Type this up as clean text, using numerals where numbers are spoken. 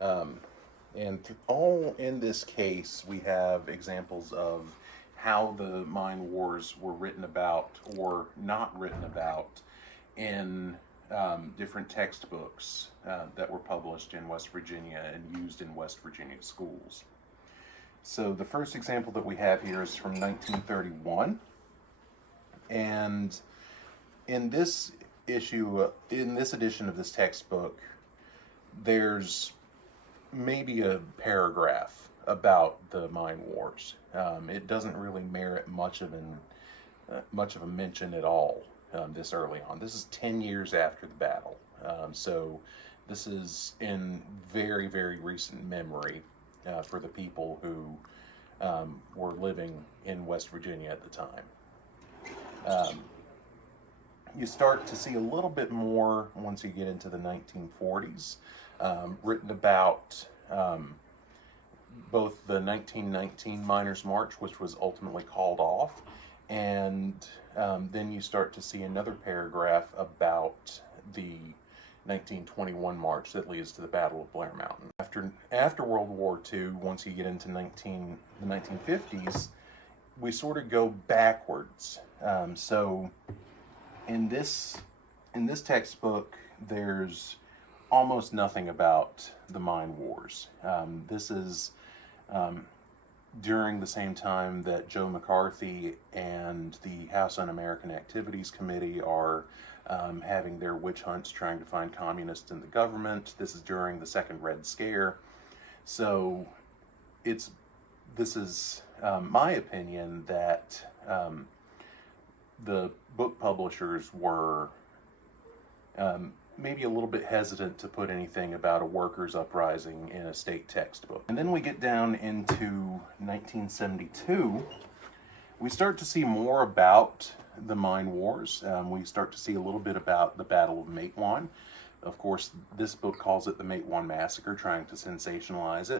Um, and all in this case, we have examples of how the mine wars were written about or not written about in different textbooks that were published in West Virginia and used in West Virginia schools. So the first example that we have here is from 1931. And in this in this edition of this textbook, there's maybe a paragraph about the mine wars. It doesn't really merit much of a mention at all this early on. This is 10 years after the battle, so this is in very, very recent memory for the people who were living in West Virginia at the time. You start to see a little bit more once you get into the 1940s, written about both the 1919 Miners' March, which was ultimately called off, and then you start to see another paragraph about the 1921 march that leads to the Battle of Blair Mountain. After World War II, once you get into the 1950s, we sort of go backwards. So in this textbook, there's almost nothing about the mine wars. This is during the same time that Joe McCarthy and the House Un-American Activities Committee are having their witch hunts trying to find communists in the government. This is during the Second Red Scare. So this is my opinion that the book publishers were maybe a little bit hesitant to put anything about a workers' uprising in a state textbook. And then we get down into 1972. We start to see more about the mine wars. We start to see a little bit about the Battle of Matewan. Of course, this book calls it the Matewan Massacre, trying to sensationalize it.